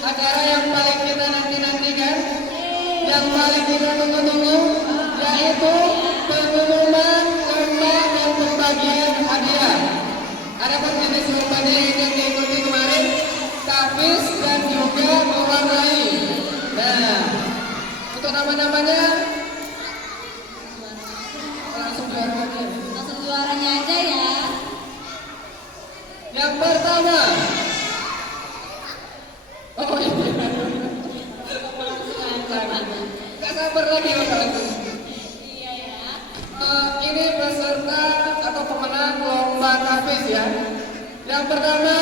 acara yang paling kita nanti-nantikan, yang paling kita tunggu-tunggu, yaitu pengumuman lomba dan pembagian hadiah. Adapun jenis lombanya yang diikuti kemarin, tapis dan juga mewarnai. Nah, untuk nama-namanya langsung juaranya aja ya. Yang pertama, oh iya, nggak sabar lagi langsung. Iya ya. Ini peserta atau pemenang lomba tapis ya. Yang pertama,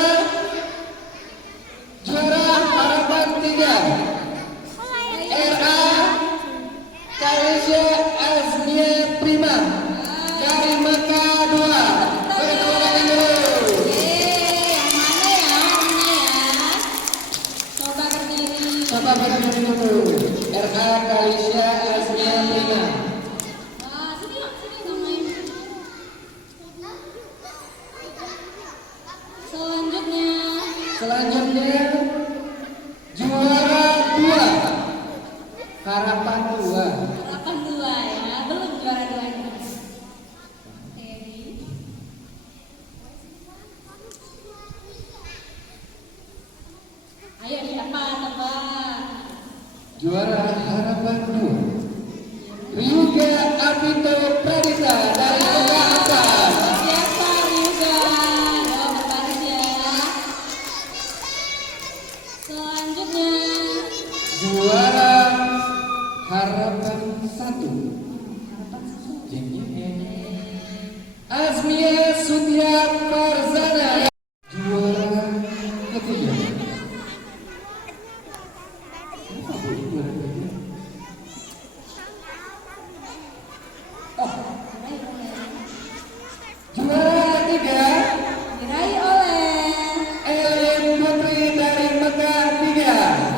juara harapan 3, RA Kalisya Aznia Prima dari Mekah 2. Bertolak dulu. Yang mana ya? Coba berdiri. Coba berdiri dulu. RA Kalisya Aznia Prima. Sini yuk, sini ngomongin. Selanjutnya juara 2 harapan 2. Harapan 2 ya, belum juara 2-nya. Oke. Ayo siapa tebak? Juara harapan 2 Ryuga Apito Pradita dari Mekah Atas. Siapa juga? Ayo berbaris ya. Selanjutnya Juara harapan 1 Azmia Sudya Farzana. Juara ketiga. Apa bu juara ketiga? Oh, juara ketiga diraih oleh Elin Putri dari Mekah 3.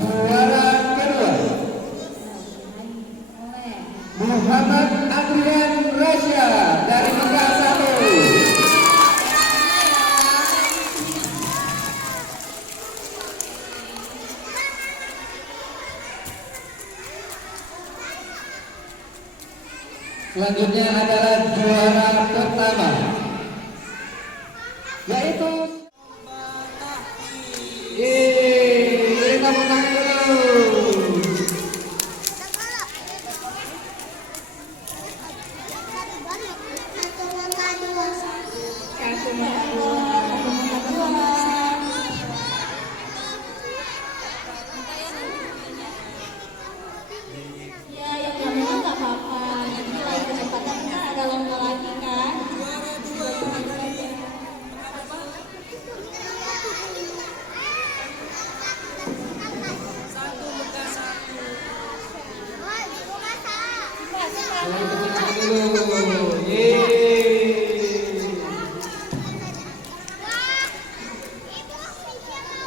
Juara kedua Muhammad Adrian Rasya dari Mekah 1. Selanjutnya adalah juara pertama, yaitu tepuk tangan dulu. ya yang pertama nggak apa-apa, nanti lain kesempatan kita ada lomba lagi kan. Tepuk tangan dulu.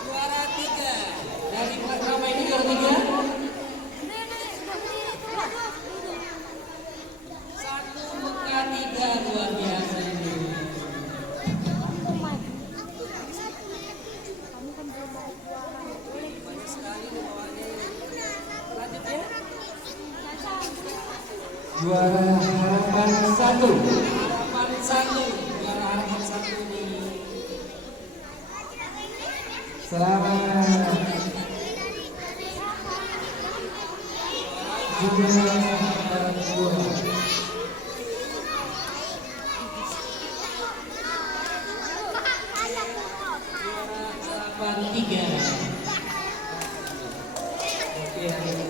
Juara 3 dari pertama ini juara 3. Satu Mekah 3, luar biasa ini. Banyak sekali bawahnya. Lanjutnya juara harapan 1. Harapan 1. Juara harapan 1 ini. Selamat. Juara harapan 2. Harapan 3. Oke.